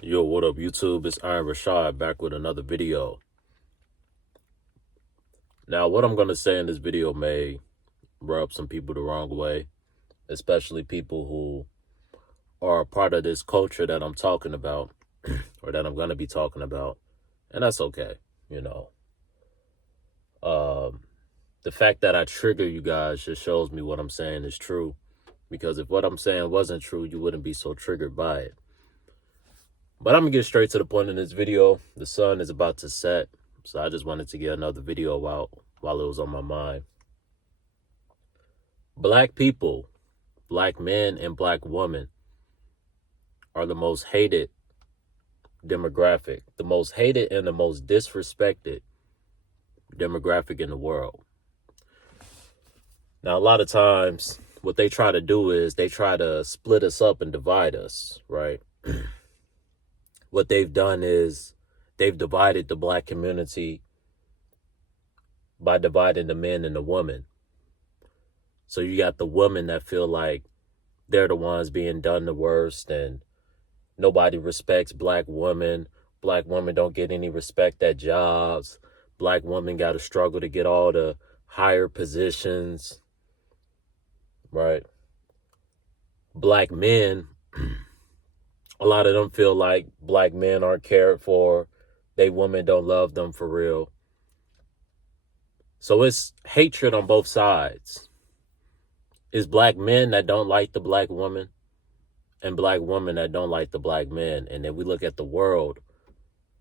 Yo, what up, YouTube? It's Richawd back with another video. Now, what I'm going to say in this video may rub some people the wrong way, especially people who are a part of this culture that I'm talking about or that I'm going to be talking about. And that's okay, you know. The fact that I trigger you guys just shows me what I'm saying is true. Because if what I'm saying wasn't true, you wouldn't be so triggered by it. But I'm going to get straight to the point in this video. The sun is about to set, so I just wanted to get another video out while it was on my mind. Black people, black men and black women are the most hated demographic, the most hated and the most disrespected demographic in the world. Now, a lot of times what they try to do is they try to split us up and divide us, right? What they've done is they've divided the black community by dividing the men and the women. So you got the women that feel like they're the ones being done the worst and nobody respects black women. Black women don't get any respect at jobs. Black women got to struggle to get all the higher positions, right? Black men, a lot of them feel like black men aren't cared for. They women don't love them for real. So it's hatred on both sides. It's black men that don't like the black woman and black women that don't like the black men. And then we look at the world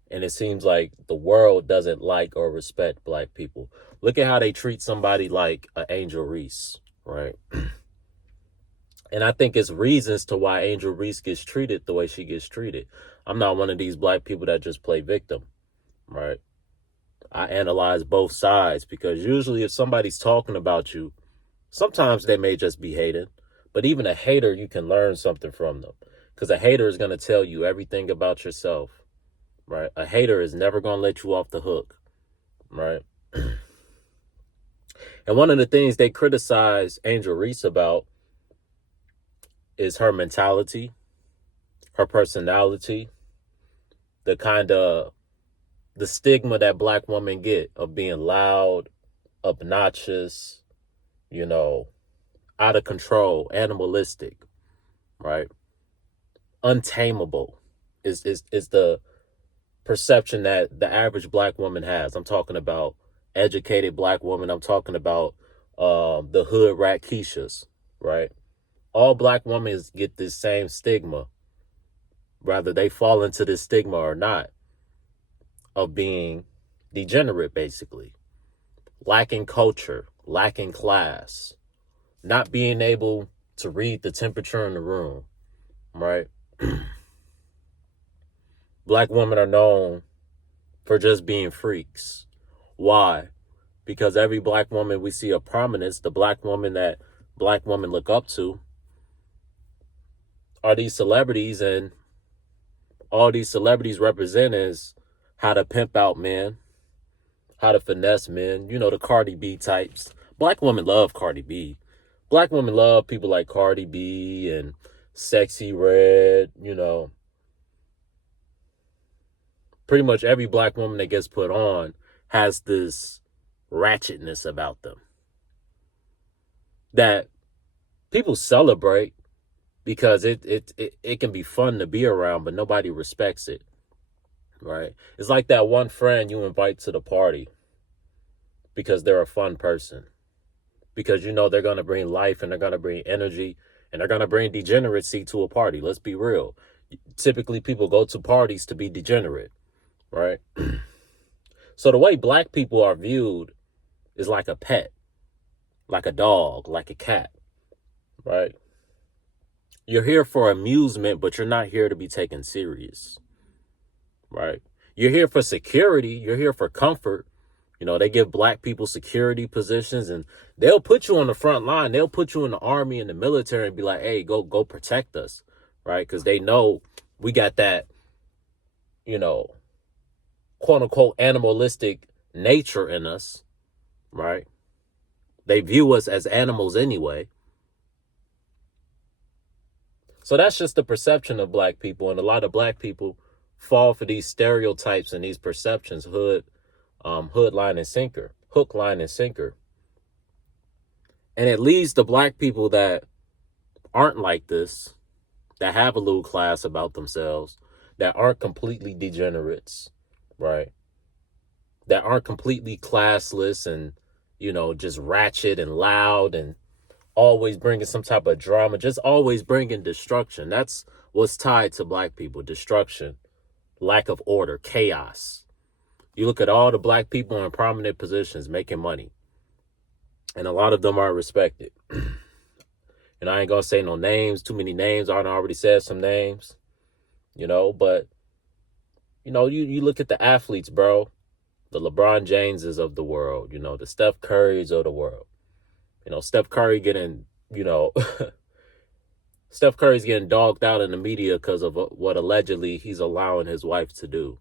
and it seems like the world doesn't like or respect black people. Look at how they treat somebody like Angel Reese, right? And I think it's reasons to why Angel Reese gets treated the way she gets treated. I'm not one of these black people that just play victim, right? I analyze both sides because usually if somebody's talking about you, sometimes they may just be hating. But even a hater, you can learn something from them. Because a hater is going to tell you everything about yourself, right? A hater is never going to let you off the hook, right? And one of the things they criticize Angel Reese about is her mentality, her personality, the stigma that black women get of being loud, obnoxious, out of control, animalistic, right? Untamable is the perception that the average black woman has. I'm talking about educated black woman. I'm talking about the hood rat Keishas, right? All black women get this same stigma, whether they fall into this stigma or not, of being degenerate, basically. Lacking culture, lacking class, not being able to read the temperature in the room, right? Black women are known for just being freaks. Why? Because every black woman we see of prominence, the black woman that black women look up to, are these celebrities, and all these celebrities represent is how to pimp out men, how to finesse men, the Cardi B types. Black women love Cardi B. Black women love people like Cardi B and Sexy Red, Pretty much every black woman that gets put on has this ratchetness about them that people celebrate because it can be fun to be around, but nobody respects it, right? It's like that one friend you invite to the party because they're a fun person, because they're going to bring life and they're going to bring energy and they're going to bring degeneracy to a party. Let's be real. Typically, people go to parties to be degenerate, right? So the way black people are viewed is like a pet, like a dog, like a cat, right? You're here for amusement, but you're not here to be taken serious, right? You're here for security. You're here for comfort. They give black people security positions and they'll put you on the front line. They'll put you in the army and the military and be like, hey, go protect us, right? Because they know we got that, quote unquote animalistic nature in us, right? They view us as animals anyway. So that's just the perception of black people. And a lot of black people fall for these stereotypes and these perceptions, hook, line, and sinker. And it leads to black people that aren't like this, that have a little class about themselves, that aren't completely degenerates, right? That aren't completely classless and, just ratchet and loud and always bringing some type of drama, just always bringing destruction. That's what's tied to black people: destruction, lack of order, chaos. You look at all the black people in prominent positions making money, and a lot of them are respected. And I ain't gonna say no names, too many names. I already said some names, but you look at the athletes, bro, the LeBron Jameses of the world, the Steph Currys of the world. Steph Curry getting, Steph Curry's getting dogged out in the media because of what allegedly he's allowing his wife to do.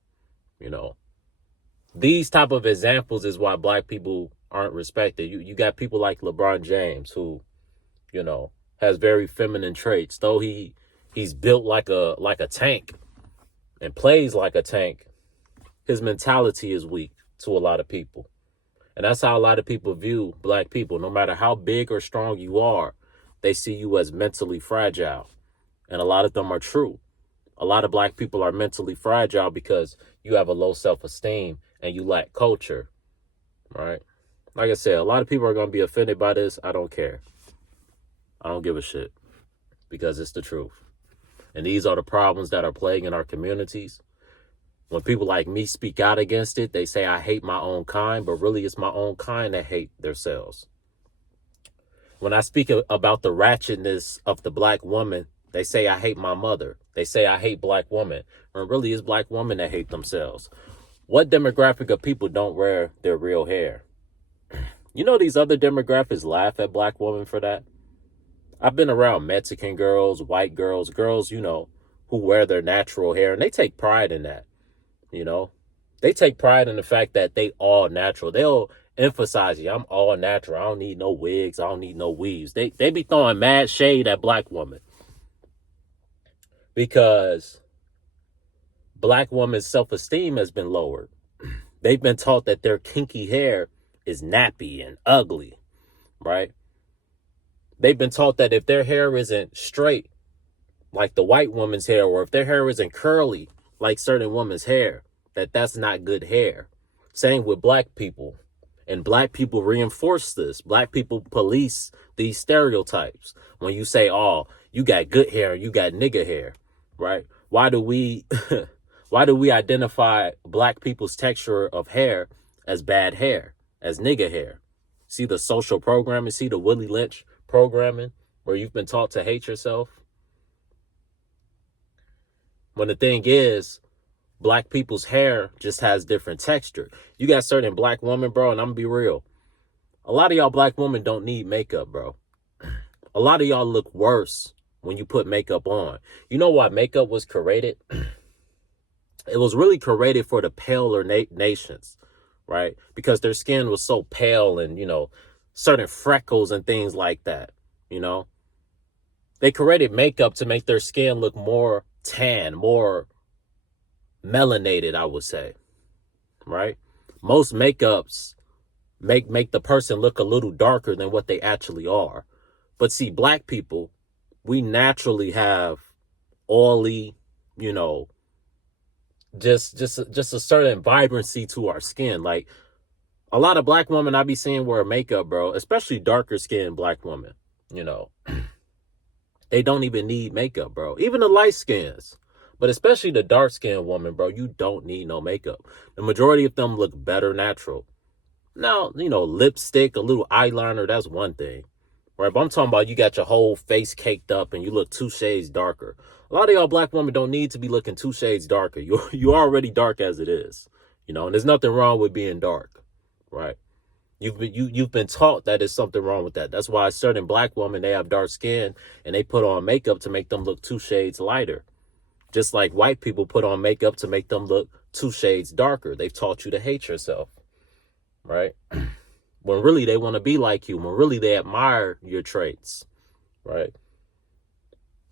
These type of examples is why black people aren't respected. You got people like LeBron James who, has very feminine traits. Though he's built like a tank and plays like a tank, his mentality is weak to a lot of people. And that's how a lot of people view black people. No matter how big or strong you are, they see you as mentally fragile. And a lot of them are true. A lot of black people are mentally fragile because you have a low self-esteem and you lack culture, right? Like I said, a lot of people are going to be offended by this. I don't care. I don't give a shit because it's the truth. And these are the problems that are plaguing our communities. When people like me speak out against it, they say I hate my own kind, but really it's my own kind that hate themselves. When I speak about the ratchetness of the black woman, they say I hate my mother. They say I hate black women, when really it's black women that hate themselves. What demographic of people don't wear their real hair? These other demographics laugh at black women for that. I've been around Mexican girls, white girls, who wear their natural hair, and they take pride in that. They take pride in the fact that they all natural. They'll emphasize, I'm all natural. I don't need no wigs. I don't need no weaves. They be throwing mad shade at black women because black women's self-esteem has been lowered. They've been taught that their kinky hair is nappy and ugly, right? They've been taught that if their hair isn't straight like the white woman's hair, or if their hair isn't curly like certain women's hair, that's not good hair. Same with black people. And black people reinforce this. Black people police these stereotypes. When you say, oh, you got good hair, you got nigga hair, right? Why do we identify black people's texture of hair as bad hair, as nigga hair? See the social programming, see the Willie Lynch programming where you've been taught to hate yourself? When the thing is, black people's hair just has different texture. You got certain black women, bro, and I'm gonna be real. A lot of y'all black women don't need makeup, bro. A lot of y'all look worse when you put makeup on. You know why makeup was created? It was really created for the paler nations, right? Because their skin was so pale and, certain freckles and things like that, They created makeup to make their skin look more tan, more melanated, I would say, right? Most makeups make the person look a little darker than what they actually are. But see, black people, we naturally have oily, just a certain vibrancy to our skin. Like a lot of black women I be seeing wear makeup, bro, especially darker skinned black women, they don't even need makeup, bro. Even the light skins. But especially the dark-skinned woman, bro, you don't need no makeup. The majority of them look better natural. Now, lipstick, a little eyeliner, that's one thing. Right? But I'm talking about you got your whole face caked up and you look 2 shades darker. A lot of y'all black women don't need to be looking 2 shades darker. You're already dark as it is. And there's nothing wrong with being dark. Right? You've been taught that there's something wrong with that. That's why certain black women, they have dark skin and they put on makeup to make them look 2 shades lighter. Just like white people put on makeup to make them look 2 shades darker. They've taught you to hate yourself, right? When really they want to be like you. When really they admire your traits, right?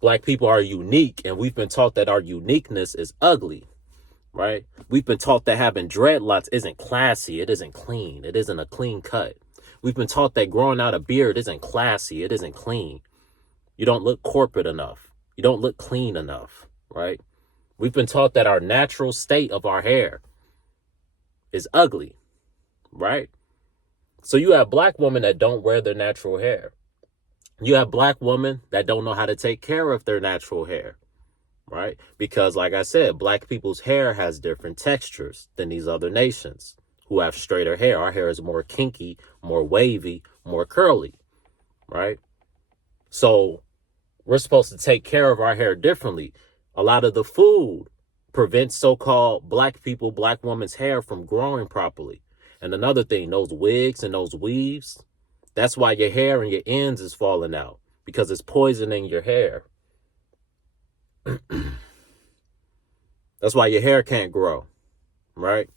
Black people are unique, and we've been taught that our uniqueness is ugly. right? We've been taught that having dreadlocks isn't classy. It isn't clean. It isn't a clean cut. We've been taught that growing out a beard isn't classy. It isn't clean. You don't look corporate enough. You don't look clean enough, right? We've been taught that our natural state of our hair is ugly, right? So you have black women that don't wear their natural hair. You have black women that don't know how to take care of their natural hair, right? Because like I said, black people's hair has different textures than these other nations who have straighter hair. Our hair is more kinky, more wavy, more curly, right? So we're supposed to take care of our hair differently. A lot of the food prevents so-called black people, black women's hair from growing properly. And another thing, those wigs and those weaves, that's why your hair and your ends is falling out, because it's poisoning your hair. That's why your hair can't grow, right?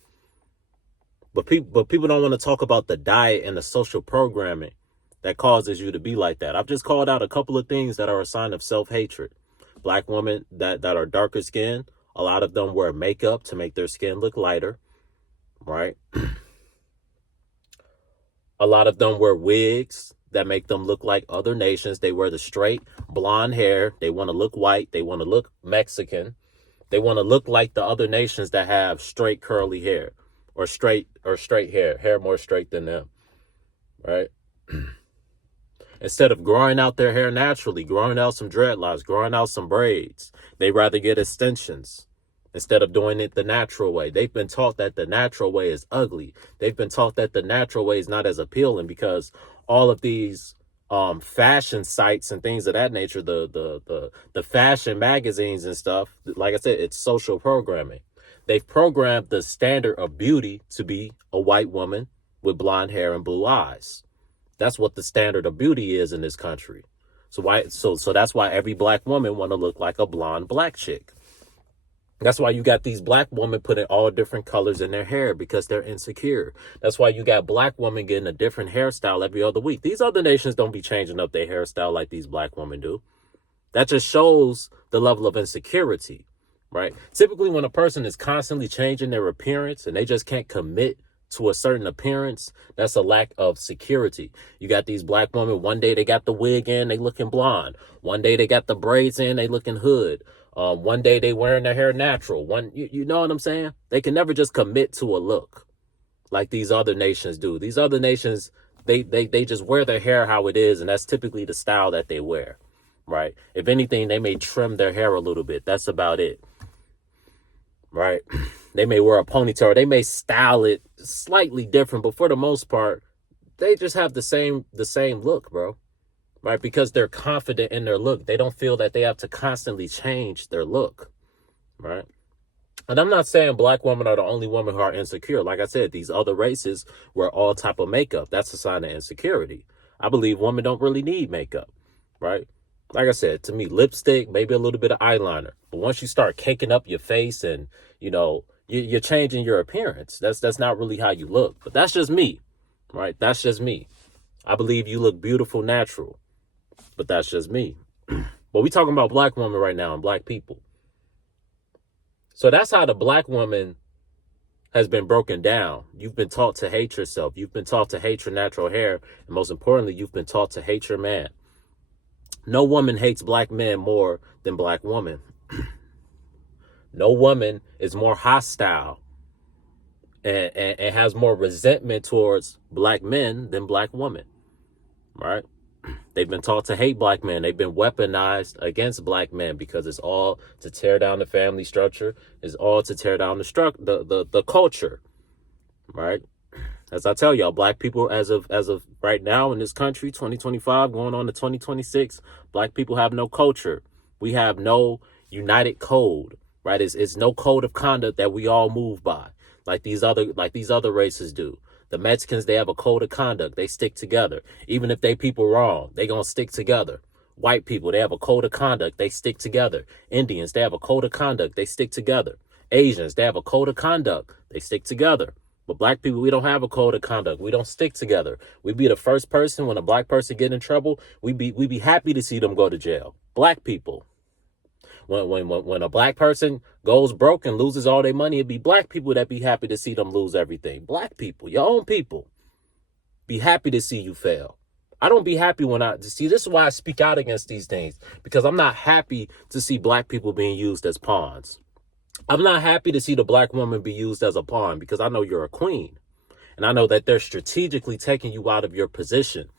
But people don't want to talk about the diet and the social programming that causes you to be like that. I've just called out a couple of things that are a sign of self-hatred. Black women that are darker skinned, a lot of them wear makeup to make their skin look lighter, right? A lot of them wear wigs that make them look like other nations. They wear the straight blonde hair. They want to look white. They want to look Mexican. They want to look like the other nations that have straight curly hair or straight hair more straight than them, right? Instead of growing out their hair naturally, growing out some dreadlocks, growing out some braids, they rather get extensions instead of doing it the natural way. They've been taught that the natural way is ugly. They've been taught that the natural way is not as appealing because all of these fashion sites and things of that nature, the fashion magazines and stuff, like I said, it's social programming. They've programmed the standard of beauty to be a white woman with blonde hair and blue eyes. That's what the standard of beauty is in this country. So that's why every black woman want to look like a blonde black chick. That's why you got these black women putting all different colors in their hair because they're insecure. That's why you got black women getting a different hairstyle every other week. These other nations don't be changing up their hairstyle like these black women do. That just shows the level of insecurity, right? Typically, when a person is constantly changing their appearance and they just can't commit to a certain appearance, that's a lack of security. You got these black women, one day they got the wig in, they looking blonde. One day they got the braids in, they looking hood. One day they wearing their hair natural. You know what I'm saying? They can never just commit to a look like these other nations do. These other nations, they just wear their hair how it is, and that's typically the style that they wear, right? If anything, they may trim their hair a little bit. That's about it, right? They may wear a ponytail, or they may style it slightly different, but for the most part, they just have the same look, bro. Right? Because they're confident in their look. They don't feel that they have to constantly change their look, right? And I'm not saying black women are the only women who are insecure. Like I said, these other races wear all type of makeup. That's a sign of insecurity. I believe women don't really need makeup, right? Like I said, to me, lipstick, maybe a little bit of eyeliner. But once you start caking up your face and, you're changing your appearance, that's not really how you look. But that's just me, right? That's just me. I believe you look beautiful natural. But that's just me. But we talking about black women right now and black people. So that's how the black woman has been broken down. You've been taught to hate yourself. You've been taught to hate your natural hair. And most importantly, you've been taught to hate your man. No woman hates black men more than black women. No woman is more hostile and has more resentment towards black men than black women, right? They've been taught to hate black men. They've been weaponized against black men because it's all to tear down the family structure. It's all to tear down the culture, right? As I tell y'all, black people as of right now in this country, 2025 going on to 2026, black people have no culture. We have no united code, right? It's no code of conduct that we all move by like these other races do. The Mexicans, they have a code of conduct. They stick together. Even if they people wrong, they gonna stick together. White people, they have a code of conduct. They stick together. Indians, they have a code of conduct. They stick together. Asians, they have a code of conduct. They stick together. But black people, we don't have a code of conduct. We don't stick together. We be the first person when a black person get in trouble. We be happy to see them go to jail. Black people. When a black person goes broke and loses all their money, it'd be black people that be happy to see them lose everything. Black people, your own people, be happy to see you fail. I don't be happy when see, this is why I speak out against these things, because I'm not happy to see black people being used as pawns. I'm not happy to see the black woman be used as a pawn, because I know you're a queen. And I know that they're strategically taking you out of your position,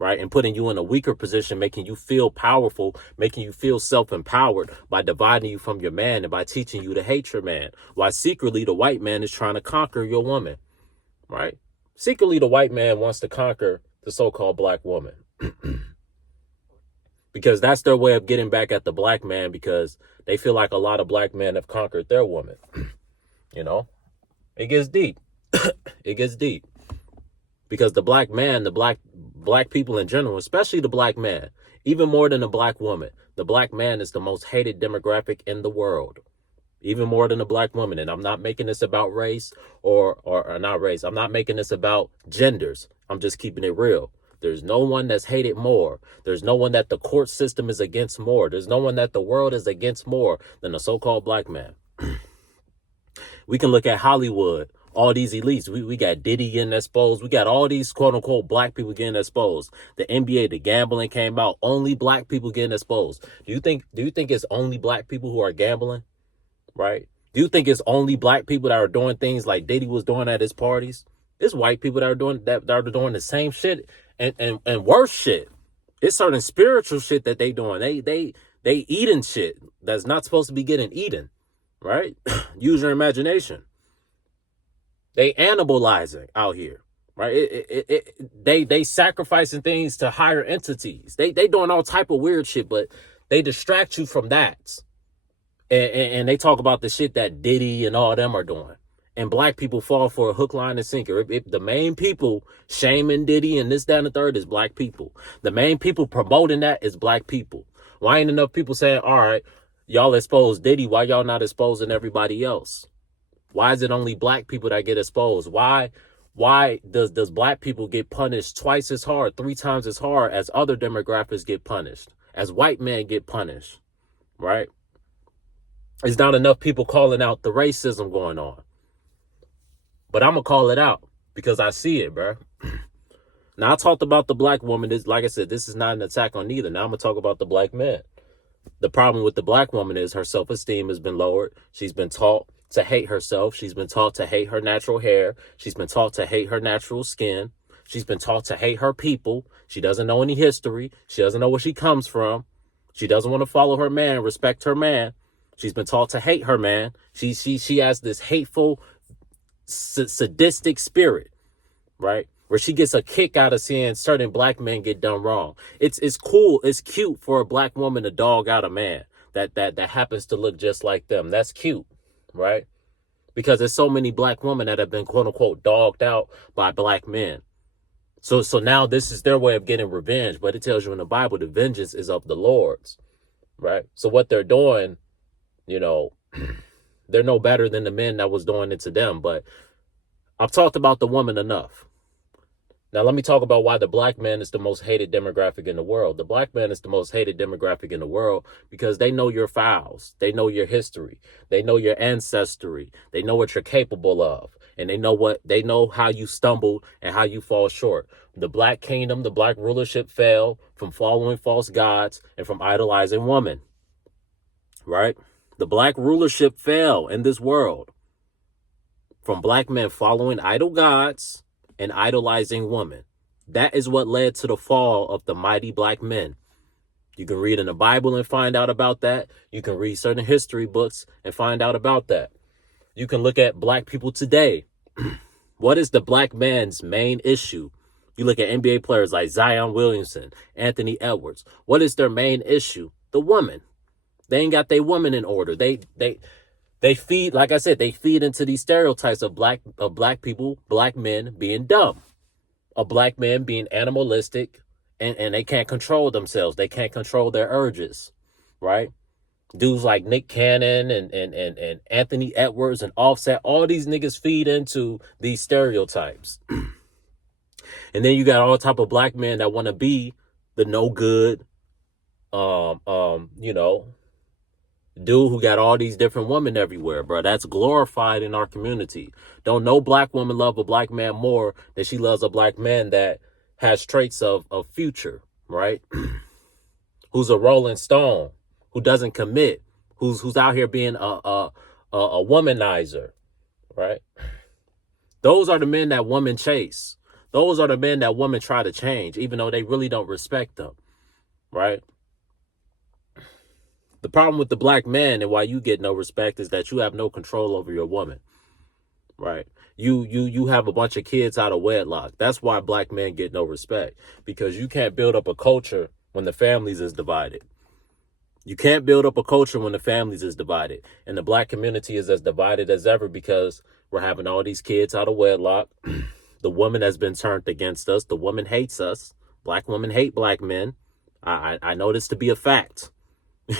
right? And putting you in a weaker position, making you feel powerful, making you feel self-empowered by dividing you from your man and by teaching you to hate your man. While secretly the white man is trying to conquer your woman, right? Secretly the white man wants to conquer the so-called black woman. Because that's their way of getting back at the black man, because they feel like a lot of black men have conquered their woman. You know, it gets deep. It gets deep, because the black man, the black people in general, especially the black man, even more than the black woman, the black man is the most hated demographic in the world, even more than the black woman. And I'm not making this about race or not race. I'm not making this about genders. I'm just keeping it real. There's no one that's hated more. There's no one that the court system is against more. There's no one that the world is against more than the so-called black man. We can look at Hollywood. All these elites, we got Diddy getting exposed. We got all these quote unquote black people getting exposed. The NBA, the gambling came out. Only black people getting exposed. Do you think it's only black people who are gambling? Right? Do you think it's only black people that are doing things like Diddy was doing at his parties? It's white people that are doing the same shit and worse shit. It's certain spiritual shit that they doing. They eating shit that's not supposed to be getting eaten. Right? Use your imagination. They animalizing out here, right? They sacrificing things to higher entities. They doing all type of weird shit, but they distract you from that. And they talk about the shit that Diddy and all them are doing. And black people fall for a hook, line, and sinker. If the main people shaming Diddy and this, that, and the third is black people. The main people promoting that is black people. Why ain't enough people saying, all right, y'all expose Diddy, why y'all not exposing everybody else? Why is it only black people that get exposed? Why does black people get punished twice as hard, 3 times as hard as other demographics get punished, as white men get punished, right? It's not enough people calling out the racism going on. But I'm going to call it out because I see it, bro. Now, I talked about the black woman. This, like I said, this is not an attack on either. Now I'm going to talk about the black man. The problem with the black woman is her self-esteem has been lowered. She's been taught to hate herself. She's been taught to hate her natural hair. She's been taught to hate her natural skin. She's been taught to hate her people. She doesn't know any history. She doesn't know where she comes from. She doesn't want to follow her man, respect her man. She's been taught to hate her man. She has this hateful, sadistic spirit, right? Where she gets a kick out of seeing certain black men get done wrong. It's cool. It's cute for a black woman to dog out a man that happens to look just like them. That's cute. Right? Because there's so many black women that have been quote unquote dogged out by black men. So now this is their way of getting revenge. But it tells you in the Bible, the vengeance is of the Lord's. Right? So what they're doing, you know, they're no better than the men that was doing it to them. But I've talked about the woman enough. Now, let me talk about why the black man is the most hated demographic in the world. The black man is the most hated demographic in the world because they know your files. They know your history. They know your ancestry. They know what you're capable of. And they know how you stumbled and how you fall short. The black kingdom, the black rulership fell from following false gods and from idolizing women. Right? The black rulership fell in this world from black men following idol gods and idolizing women. That is what led to the fall of the mighty black men. You can read in the Bible and find out about that. You can read certain history books and find out about that. You can look at black people today. What is the black man's main issue? You look at NBA players like Zion Williamson, Anthony Edwards. What is their main issue? The woman. They ain't got their woman in order. They feed, like I said, they feed into these stereotypes of black people, black men being dumb, of black men being animalistic, and they can't control themselves. They can't control their urges, right? Dudes like Nick Cannon and Anthony Edwards and Offset, all these niggas feed into these stereotypes. And then you got all type of black men that want to be the no good, Dude who got all these different women everywhere, bro. That's glorified in our community. Don't no black woman love a black man more than she loves a black man that has traits of Future, right? Who's a Rolling Stone, who doesn't commit, who's out here being a womanizer, right? Those are the men that women chase. Those are the men that women try to change, even though they really don't respect them, right? The problem with the black man and why you get no respect is that you have no control over your woman, right? You have a bunch of kids out of wedlock. That's why black men get no respect, because you can't build up a culture when the families is divided. You can't build up a culture when the families is divided. And the black community is as divided as ever because we're having all these kids out of wedlock. The woman has been turned against us. The woman hates us. Black women hate black men. I know this to be a fact.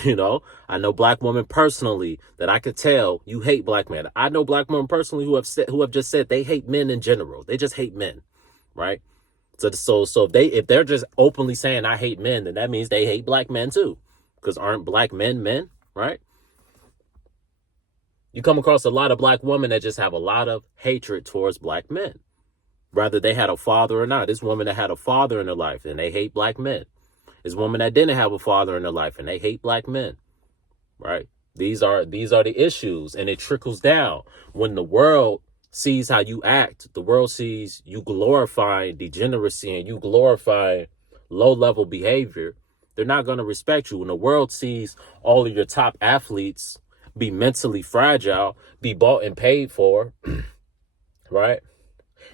You know, I know black women personally that I could tell you hate black men. I know black women personally who have just said they hate men in general. They just hate men, right? So if they're just openly saying I hate men, then that means they hate black men too, because aren't black men, right? You come across a lot of black women that just have a lot of hatred towards black men, whether they had a father or not. This woman that had a father in her life and they hate black men. This woman that didn't have a father in her life and they hate black men, right? These are the issues, and it trickles down. When the world sees how you act, the world sees you glorifying degeneracy and you glorifying low-level behavior, they're not going to respect you. When the world sees all of your top athletes be mentally fragile, be bought and paid for, right?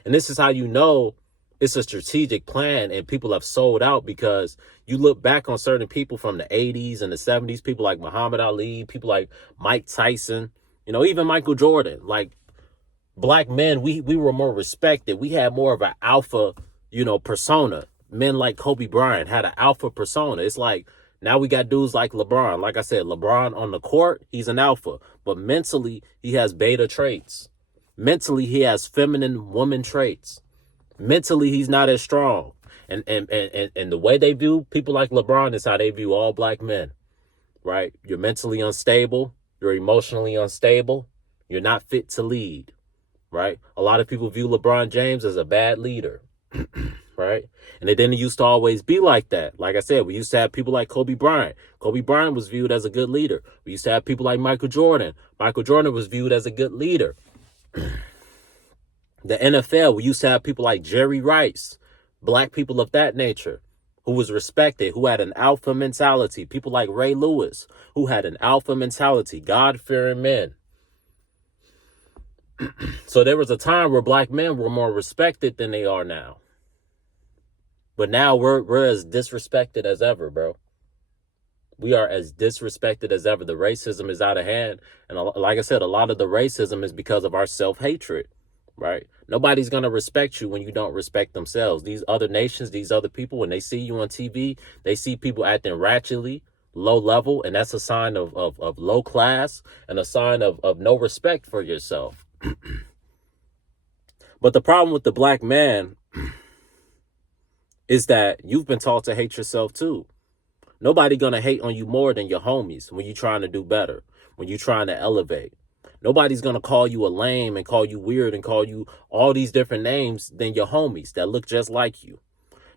And this is how you know it's a strategic plan and people have sold out, because you look back on certain people from the 80s and the 70s, people like Muhammad Ali, people like Mike Tyson, even Michael Jordan. Like, black men, we were more respected. We had more of an alpha, persona. Men like Kobe Bryant had an alpha persona. It's like now we got dudes like LeBron. Like I said, LeBron on the court, he's an alpha, but mentally he has beta traits. Mentally he has feminine woman traits. Mentally he's not as strong. And the way they view people like LeBron is how they view all black men, right? You're mentally unstable. You're emotionally unstable. You're not fit to lead, right? A lot of people view LeBron James as a bad leader, right? And it didn't used to always be like that. Like I said, we used to have people like Kobe Bryant. Kobe Bryant was viewed as a good leader. We used to have people like Michael Jordan. Michael Jordan was viewed as a good leader. The NFL, we used to have people like Jerry Rice, black people of that nature, who was respected, who had an alpha mentality. People like Ray Lewis, who had an alpha mentality, God-fearing men. So there was a time where black men were more respected than they are now. But now we're as disrespected as ever, bro. We are as disrespected as ever. The racism is out of hand. And like I said, a lot of the racism is because of our self-hatred, right? Nobody's going to respect you when you don't respect themselves. These other nations, these other people, when they see you on TV, they see people acting ratchetly, low level, and that's a sign of low class and a sign of no respect for yourself. But the problem with the black man is that you've been taught to hate yourself too. Nobody gonna hate on you more than your homies when you're trying to do better, when you're trying to elevate. Nobody's gonna call you a lame and call you weird and call you all these different names than your homies that look just like you.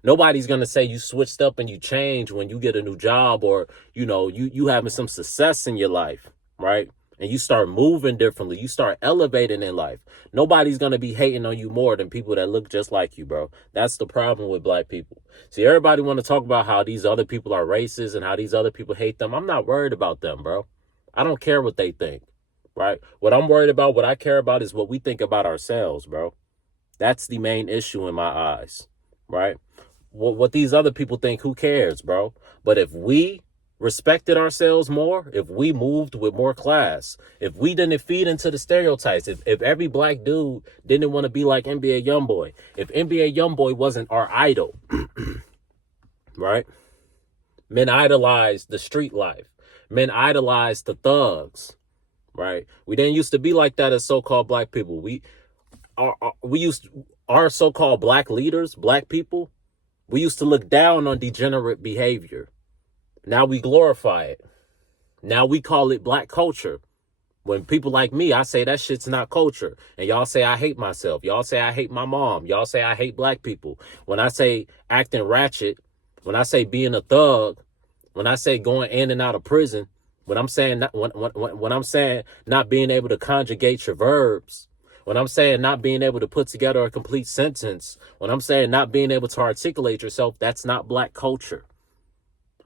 Nobody's gonna say you switched up and you changed when you get a new job, or you having some success in your life, right? And you start moving differently. You start elevating in life. Nobody's going to be hating on you more than people that look just like you, bro. That's the problem with black people. See, everybody want to talk about how these other people are racist and how these other people hate them. I'm not worried about them, bro. I don't care what they think, right? What I'm worried about, what I care about is what we think about ourselves, bro. That's the main issue in my eyes, right? What these other people think, who cares, bro? But if we respected ourselves more, if we moved with more class, if we didn't feed into the stereotypes, if every black dude didn't want to be like NBA Youngboy, if NBA Youngboy wasn't our idol, right? Men idolized the street life. Men idolized the thugs, right? We didn't used to be like that as so-called black people. Our so-called black leaders, black people, we used to look down on degenerate behavior. Now we glorify it. Now we call it black culture. When people like me, I say that shit's not culture. And y'all say I hate myself. Y'all say I hate my mom. Y'all say I hate black people. When I say acting ratchet, when I say being a thug, when I say going in and out of prison, when I'm saying when I'm saying not being able to conjugate your verbs, when I'm saying not being able to put together a complete sentence, when I'm saying not being able to articulate yourself, that's not black culture.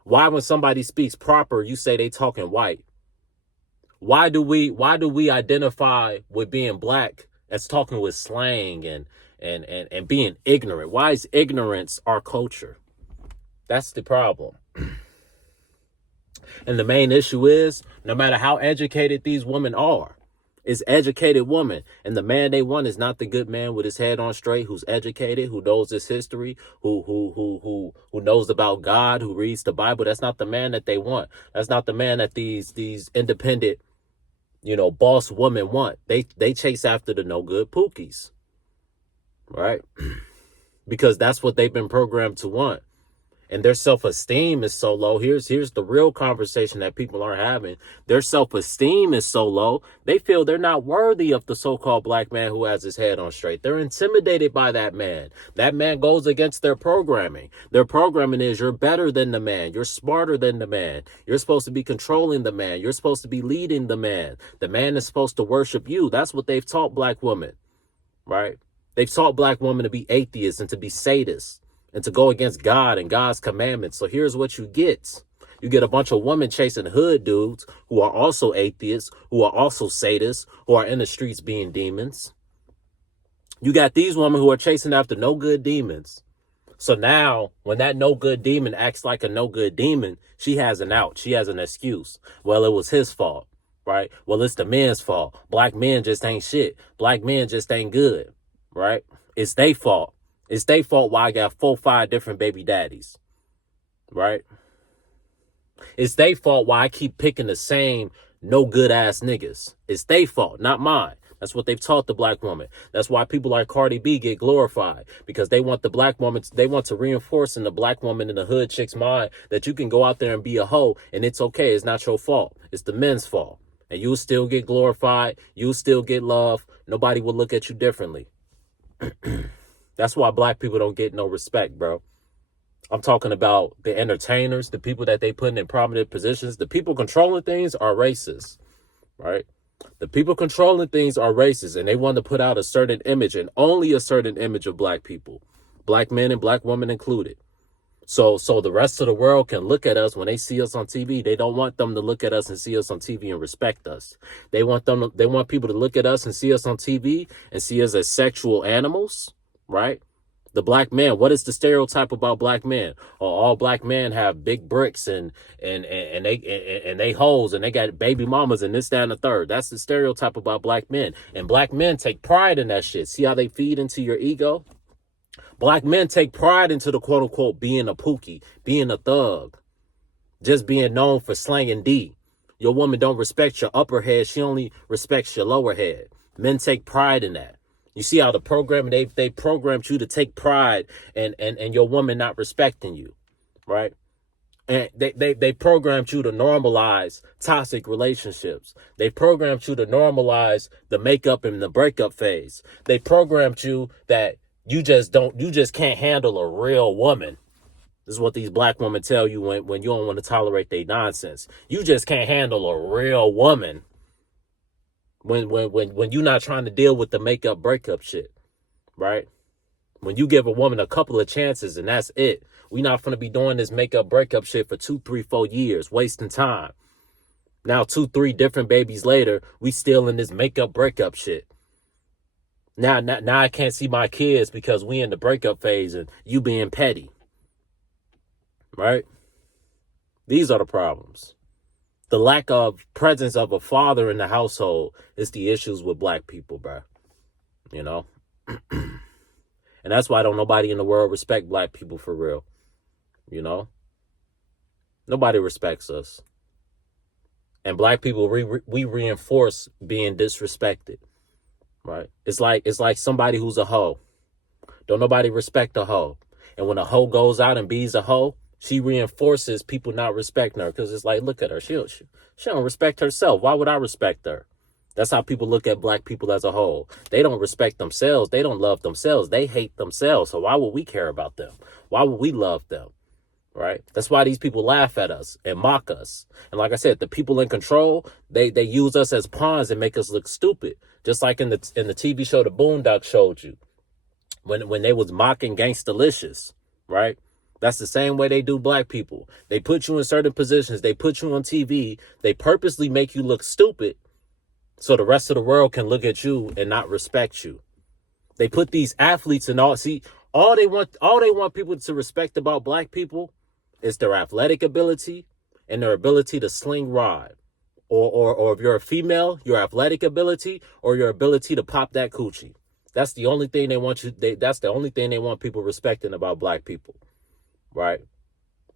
Why when somebody speaks proper, you say they talking white? Why do we identify with being black as talking with slang and being ignorant? Why is ignorance our culture? That's the problem. And the main issue is, no matter how educated these women are, it's educated women. And the man they want is not the good man with his head on straight, who's educated, who knows his history, who knows about God, who reads the Bible. That's not the man that they want. That's not the man that these independent, boss women want. They chase after the no good pookies, right? Because that's what they've been programmed to want. And their self-esteem is so low. Here's the real conversation that people aren't having. Their self-esteem is so low, they feel they're not worthy of the so-called black man who has his head on straight. They're intimidated by that man. That man goes against their programming. Their programming is, you're better than the man. You're smarter than the man. You're supposed to be controlling the man. You're supposed to be leading the man. The man is supposed to worship you. That's what they've taught black women, right? They've taught black women to be atheists and to be sadists, and to go against God and God's commandments. So here's what you get. You get a bunch of women chasing hood dudes who are also atheists, who are also sadists, who are in the streets being demons. You got these women who are chasing after no good demons. So now, when that no good demon acts like a no good demon, she has an out. She has an excuse. Well, it was his fault, right? Well, it's the men's fault. Black men just ain't shit. Black men just ain't good, right? It's their fault. It's their fault why I got 4, 5 different baby daddies, right? It's their fault why I keep picking the same no good ass niggas. It's their fault, not mine. That's what they've taught the black woman. That's why people like Cardi B get glorified, because they want the black woman, they want to reinforce in the black woman in the hood chick's mind that you can go out there and be a hoe and it's okay. It's not your fault. It's the men's fault. And you'll still get glorified. You'll still get love. Nobody will look at you differently. That's why black people don't get no respect, bro. I'm talking about the entertainers, the people that they put in prominent positions. The people controlling things are racist, right? The people controlling things are racist, and they want to put out a certain image, and only a certain image of black people, black men and black women included. So the rest of the world can look at us when they see us on TV. They don't want them to look at us and see us on TV and respect us. They want people to look at us and see us on TV and see us as sexual animals, right? The black man, what is the stereotype about black men? Oh, all black men have big bricks and they hoes and they got baby mamas and this, that, and the third. That's the stereotype about black men. And black men take pride in that shit. See how they feed into your ego? Black men take pride into the quote unquote being a pookie, being a thug, just being known for slanging D. Your woman don't respect your upper head. She only respects your lower head. Men take pride in that. You see how the programming, they programmed you to take pride and your woman not respecting you, right? And they programmed you to normalize toxic relationships. They programmed you to normalize the makeup and the breakup phase. They programmed you that you just can't handle a real woman. This is what these black women tell you when you don't want to tolerate their nonsense. You just can't handle a real woman. When you're not trying to deal with the makeup breakup shit, right? When you give a woman a couple of chances and that's it. We not going to be doing this makeup breakup shit for 2, 3, 4 years, wasting time. Now 2, 3 different babies later, we still in this makeup breakup shit. Now I can't see my kids because we in the breakup phase and you being petty, right? These are the problems. The lack of presence of a father in the household is the issues with black people, bro. You know? And that's why don't nobody in the world respect black people for real. You know? Nobody respects us. And black people, we reinforce being disrespected. Right? It's like somebody who's a hoe. Don't nobody respect a hoe. And when a hoe goes out and bees a hoe, She reinforces people not respecting her because it's like, look at her. She don't respect herself. Why would I respect her? That's how people look at black people as a whole. They don't respect themselves. They don't love themselves. They hate themselves. So why would we care about them? Why would we love them? Right? That's why these people laugh at us and mock us. And like I said, the people in control, they use us as pawns and make us look stupid. Just like in the TV show The Boondocks showed you. When they was mocking Gangstalicious, right? That's the same way they do black people. They put you in certain positions. They put you on TV. They purposely make you look stupid so the rest of the world can look at you and not respect you. They put these athletes and all. See, all they want people to respect about black people is their athletic ability and their ability to sling rod. Or if you're a female, your athletic ability or your ability to pop that coochie. That's the only thing they want you. That's the only thing they want people respecting about black people, right?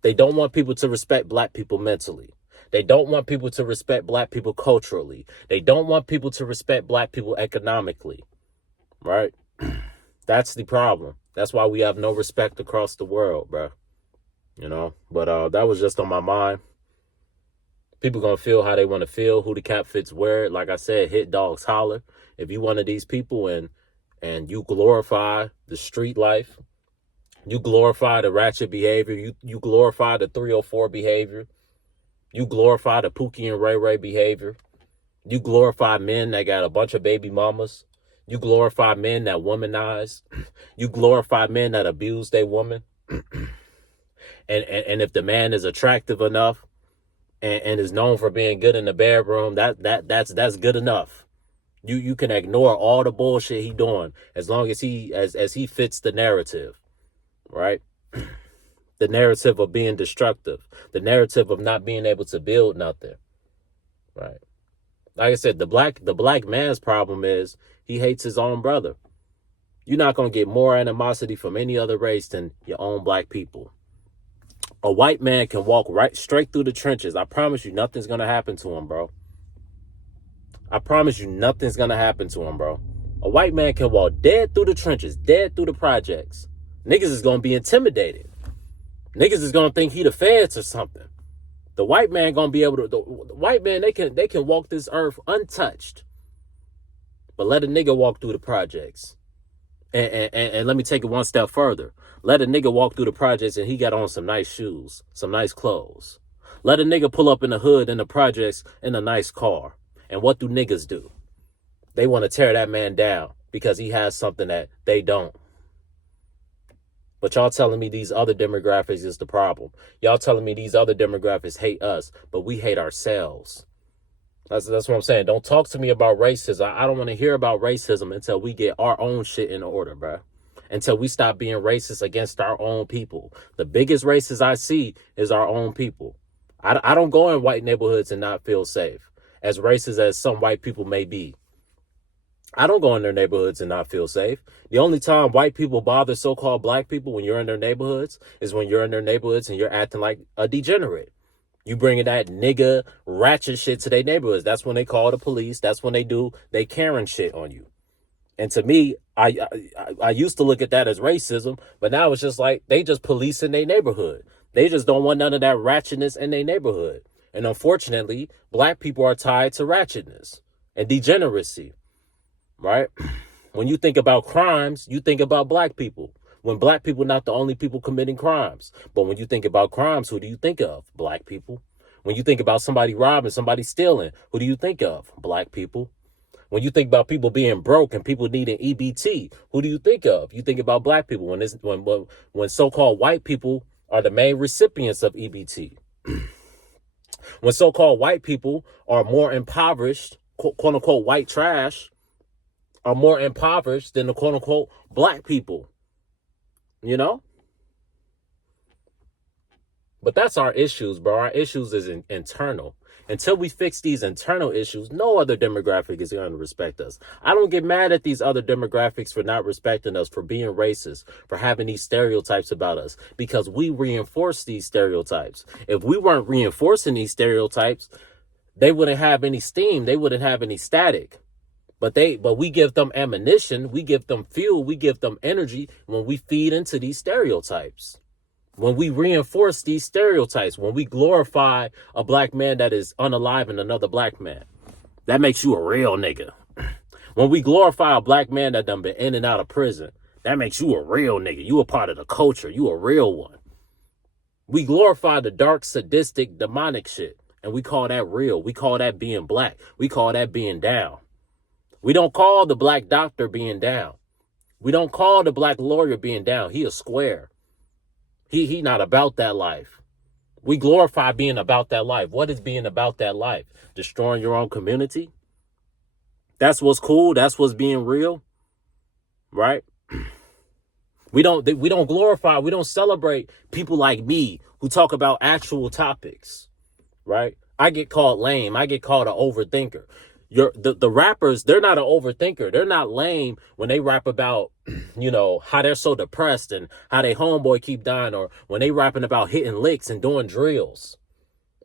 They don't want people to respect black people mentally. They don't want people to respect black people culturally. They don't want people to respect black people economically, right? That's the problem. That's why we have no respect across the world, bro. You know, but that was just on my mind. People gonna feel how they want to feel. Who the cap fits where. Like I said, hit dogs holler. If you one of these people and you glorify the street life, you glorify the ratchet behavior, you glorify the 304 behavior, you glorify the Pookie and Ray Ray behavior, you glorify men that got a bunch of baby mamas, you glorify men that womanize, you glorify men that abuse their woman, and if the man is attractive enough and is known for being good in the bedroom, that's good enough. You can ignore all the bullshit he doing as long as he fits the narrative, right? The narrative of being destructive, the narrative of not being able to build nothing, right? Like I said, the black man's problem is he hates his own brother. You're not gonna get more animosity from any other race than your own black people. A white man can walk right straight through the trenches. I promise you, nothing's gonna happen to him, bro. I promise you nothing's going to happen to him, bro. A white man can walk dead through the trenches, dead through the projects. Niggas is going to be intimidated. Niggas is going to think he the feds or something. The white man going to be able to, the white man, they can walk this earth untouched. But let a nigga walk through the projects. And let me take it one step further. Let a nigga walk through the projects and he got on some nice shoes, some nice clothes. Let a nigga pull up in the hood in the projects in a nice car. And what do niggas do? They want to tear that man down because he has something that they don't. But y'all telling me these other demographics is the problem. Y'all telling me these other demographics hate us, but we hate ourselves. That's what I'm saying. Don't talk to me about racism. I don't want to hear about racism until we get our own shit in order, bro. Until we stop being racist against our own people. The biggest racist I see is our own people. I don't go in white neighborhoods and not feel safe. As racist as some white people may be. I don't go in their neighborhoods and not feel safe. The only time white people bother so-called black people when you're in their neighborhoods is when you're in their neighborhoods and you're acting like a degenerate. You bringing that nigga ratchet shit to their neighborhoods. That's when they call the police. That's when they Karen shit on you. And to me, I used to look at that as racism, but now it's just like they just policing their neighborhood. They just don't want none of that ratchetness in their neighborhood. And unfortunately, black people are tied to ratchetness and degeneracy, right? When you think about crimes, you think about black people. When black people are not the only people committing crimes. But when you think about crimes, who do you think of? Black people. When you think about somebody robbing, somebody stealing, who do you think of? Black people. When you think about people being broke and people needing EBT, who do you think of? You think about black people. When so-called white people are the main recipients of EBT. When so-called white people are more impoverished, quote-unquote white trash, are more impoverished than the quote-unquote black people, you know? But that's our issues, bro. Our issues is internal. Until we fix these internal issues, no other demographic is going to respect us. I don't get mad at these other demographics for not respecting us, for being racist, for having these stereotypes about us, because we reinforce these stereotypes. If we weren't reinforcing these stereotypes, they wouldn't have any steam. They wouldn't have any static. But we give them ammunition, we give them fuel, we give them energy when we feed into these stereotypes. When we reinforce these stereotypes, when we glorify a black man that is unaliving another black man, that makes you a real nigga. When we glorify a black man that done been in and out of prison, that makes you a real nigga. You a part of the culture. You a real one. We glorify the dark, sadistic, demonic shit, and we call that real. We call that being black. We call that being down. We don't call the black doctor being down. We don't call the black lawyer being down. He a square. He not about that life. We glorify being about that life. What is being about that life? Destroying your own community? That's what's cool. That's what's being real, right? We don't glorify, we don't celebrate people like me who talk about actual topics, right? I get called lame. I get called an overthinker. The rappers, they're not an overthinker. They're not lame when they rap about, how they're so depressed and how they homeboy keep dying, or when they rapping about hitting licks and doing drills.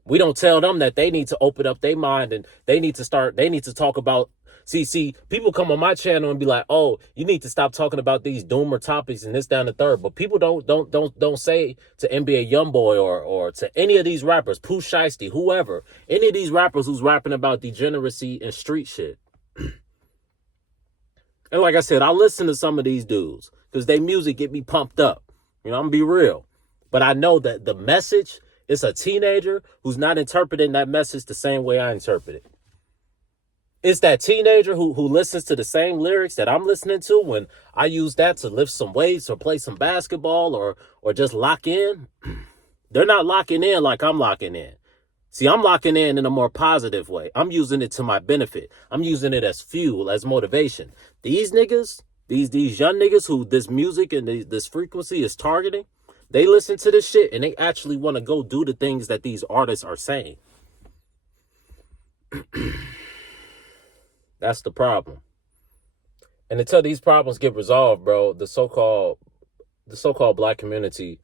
We don't tell them that they need to open up their mind and they need to talk about, see, people come on my channel and be like, oh, you need to stop talking about these doomer topics and this, down, the third. But people don't say to NBA Youngboy or to any of these rappers, Pooh Shiesty, whoever, any of these rappers who's rapping about degeneracy and street shit. And like I said, I listen to some of these dudes because their music get me pumped up. I'm gonna be real. But I know that the message, it's a teenager who's not interpreting that message the same way I interpret it. It's that teenager who listens to the same lyrics that I'm listening to when I use that to lift some weights or play some basketball or just lock in. They're not locking in like I'm locking in. See, I'm locking in a more positive way. I'm using it to my benefit. I'm using it as fuel, as motivation. These niggas, these young niggas who this music and this frequency is targeting, they listen to this shit and they actually want to go do the things that these artists are saying. That's the problem. And until these problems get resolved, bro, the so-called black community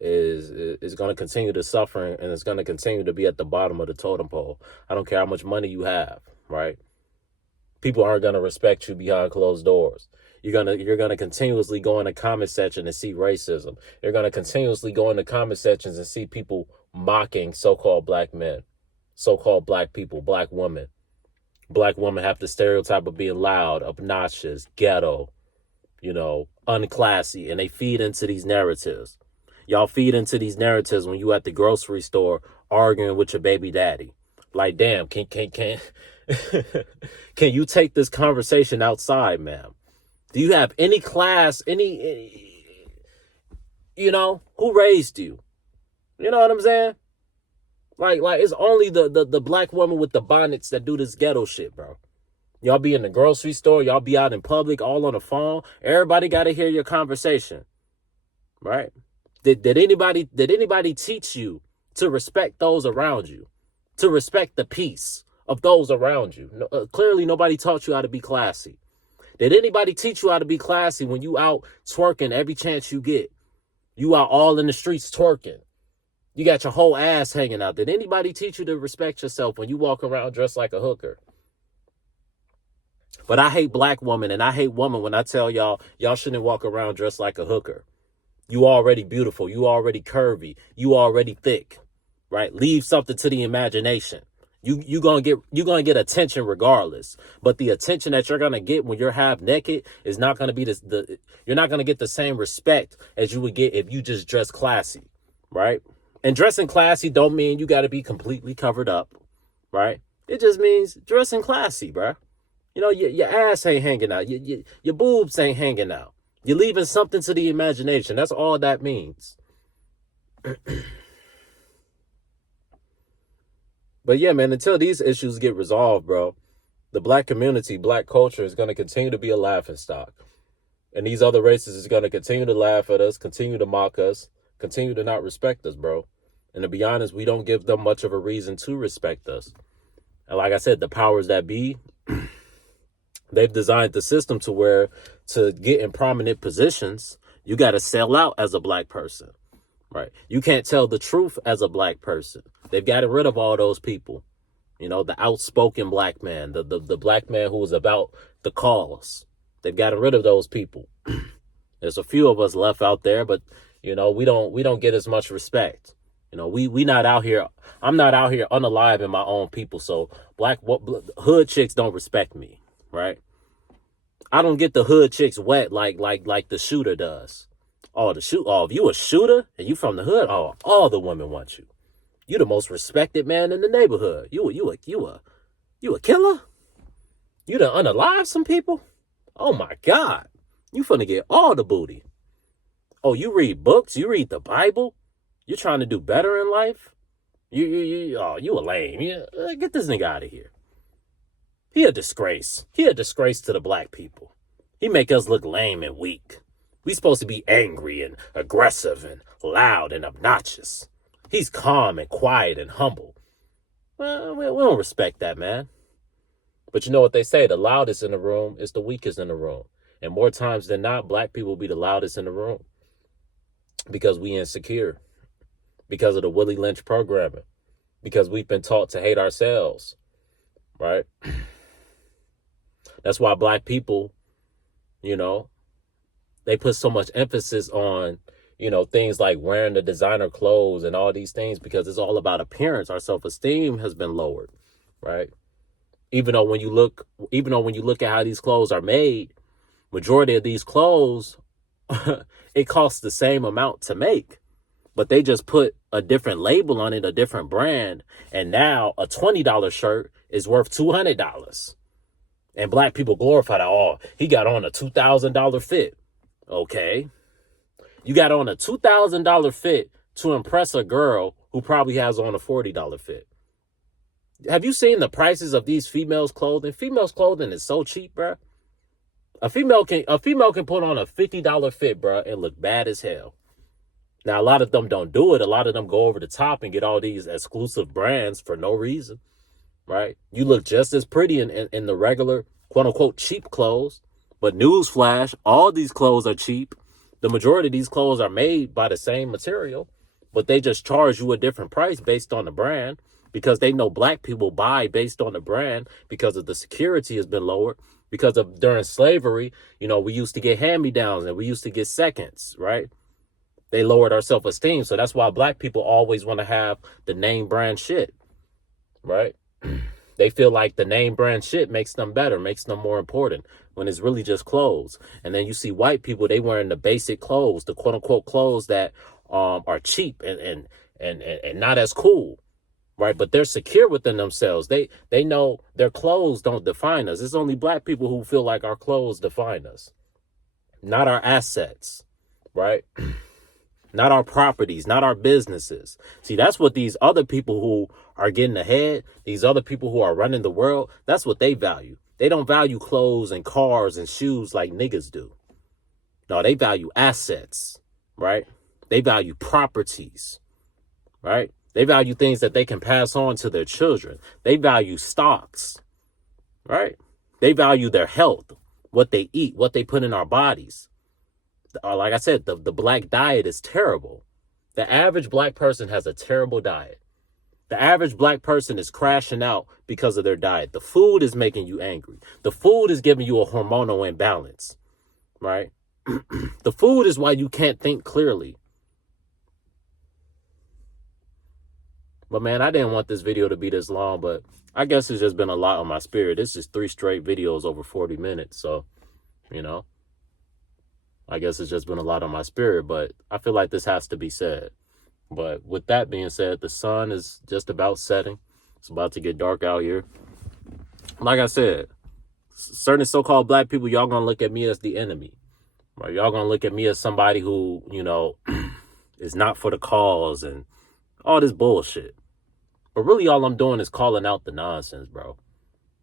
is going to continue to suffer, and it's going to continue to be at the bottom of the totem pole. I don't care how much money you have, right? People aren't going to respect you behind closed doors. You're gonna continuously go in the comment section and see racism. You're gonna continuously go in the comment sections and see people mocking so-called black men, so-called black people, black women. Black women have the stereotype of being loud, obnoxious, ghetto, unclassy, and they feed into these narratives. Y'all feed into these narratives when you at the grocery store arguing with your baby daddy. Like, damn, can can you take this conversation outside, ma'am? Do you have any class, any who raised you? You know what I'm saying? Like it's only the black woman with the bonnets that do this ghetto shit, bro. Y'all be in the grocery store, y'all be out in public, all on the phone. Everybody got to hear your conversation, right? Did anybody teach you to respect those around you, to respect the peace of those around you? No, clearly, nobody taught you how to be classy. Did anybody teach you how to be classy when you out twerking every chance you get? You out all in the streets twerking. You got your whole ass hanging out. Did anybody teach you to respect yourself when you walk around dressed like a hooker? But I hate black women and I hate women when I tell y'all shouldn't walk around dressed like a hooker. You already beautiful. You already curvy. You already thick, right? Leave something to the imagination. You're gonna get attention regardless. But the attention that you're gonna get when you're half naked is not gonna be you're not gonna get the same respect as you would get if you just dress classy, right? And dressing classy don't mean you got to be completely covered up, right? It just means dressing classy, bro. Your ass ain't hanging out. Your boobs ain't hanging out. You're leaving something to the imagination. That's all that means. But yeah, man, until these issues get resolved, bro, the black community, black culture is going to continue to be a laughingstock. And these other races is going to continue to laugh at us, continue to mock us, continue to not respect us, bro. And to be honest, we don't give them much of a reason to respect us. And like I said, the powers that be, they've designed the system to where to get in prominent positions, you got to sell out as a black person, right? You can't tell the truth as a black person. They've gotten rid of all those people. The outspoken black man, the black man who was about the cause. They've gotten rid of those people. There's a few of us left out there, but We don't get as much respect. We not out here. I'm not out here unaliving my own people. So hood chicks don't respect me, right? I don't get the hood chicks wet like the shooter does. Oh, if you a shooter and you from the hood, oh, all the women want you. You the most respected man in the neighborhood. You a killer? You done unalive some people? Oh my God. You finna get all the booty. Oh, you read books? You read the Bible? You're trying to do better in life? You a lame. Get this nigga out of here. He a disgrace. He a disgrace to the black people. He make us look lame and weak. We supposed to be angry and aggressive and loud and obnoxious. He's calm and quiet and humble. Well, we don't respect that, man. But you know what they say? The loudest in the room is the weakest in the room. And more times than not, black people be the loudest in the room. Because we insecure. Because of the Willie Lynch programming. Because we've been taught to hate ourselves. Right? That's why black people, they put so much emphasis on, things like wearing the designer clothes and all these things, because it's all about appearance. Our self-esteem has been lowered, right? Even though when you look at how these clothes are made, majority of these clothes, it costs the same amount to make, but they just put a different label on it, a different brand. And now a $20 shirt is worth $200. And black people glorify that. Oh, he got on a $2,000 fit. Okay. You got on a $2,000 fit to impress a girl who probably has on a $40 fit. Have you seen the prices of these females' clothing? Females' clothing is so cheap, bruh. A female can put on a $50 fit, bruh, and look bad as hell. Now, a lot of them don't do it. A lot of them go over the top and get all these exclusive brands for no reason, right? You look just as pretty in the regular, quote unquote, cheap clothes. But newsflash, all these clothes are cheap. The majority of these clothes are made by the same material, but they just charge you a different price based on the brand, because they know black people buy based on the brand because of the security has been lowered. Because of during slavery, we used to get hand-me-downs and we used to get seconds, right? They lowered our self-esteem. So that's why black people always want to have the name brand shit, right? They feel like the name brand shit makes them better, makes them more important, when it's really just clothes. And then you see white people, they wearing the basic clothes, the quote unquote clothes that are cheap and not as cool, right? But they're secure within themselves. They know their clothes don't define us. It's only black people who feel like our clothes define us, not our assets, right? Not our properties, not our businesses. See, that's what these other people who are getting ahead, these other people who are running the world, that's what they value. They don't value clothes and cars and shoes like niggas do. No, they value assets, right? They value properties, right? They value things that they can pass on to their children. They value stocks, right? They value their health, what they eat, what they put in our bodies. Like I said, the black diet is terrible. The average black person has a terrible diet. The average black person is crashing out because of their diet. The food is making you angry. The food is giving you a hormonal imbalance, right? The food is why you can't think clearly. But man, I didn't want this video to be this long, but I guess it's just been a lot on my spirit. This is 3 straight videos over 40 minutes. So, I guess it's just been a lot on my spirit, but I feel like this has to be said. But with that being said, the sun is just about setting. It's about to get dark out here. Like I said, certain so-called black people, y'all gonna look at me as the enemy, right? Y'all gonna look at me as somebody who, is not for the cause and all this bullshit. But really all I'm doing is calling out the nonsense, bro.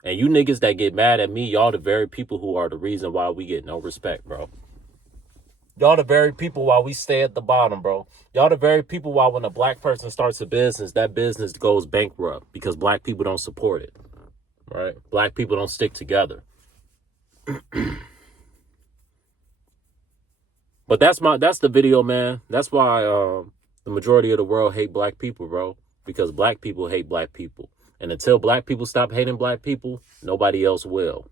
And you niggas that get mad at me, y'all the very people who are the reason why we get no respect, bro. Y'all the very people why we stay at the bottom, bro. Y'all the very people why when a black person starts a business, that business goes bankrupt because black people don't support it, right? Black people don't stick together. But that's the video, man. That's why the majority of the world hate black people, bro. Because black people hate black people. And until black people stop hating black people, nobody else will.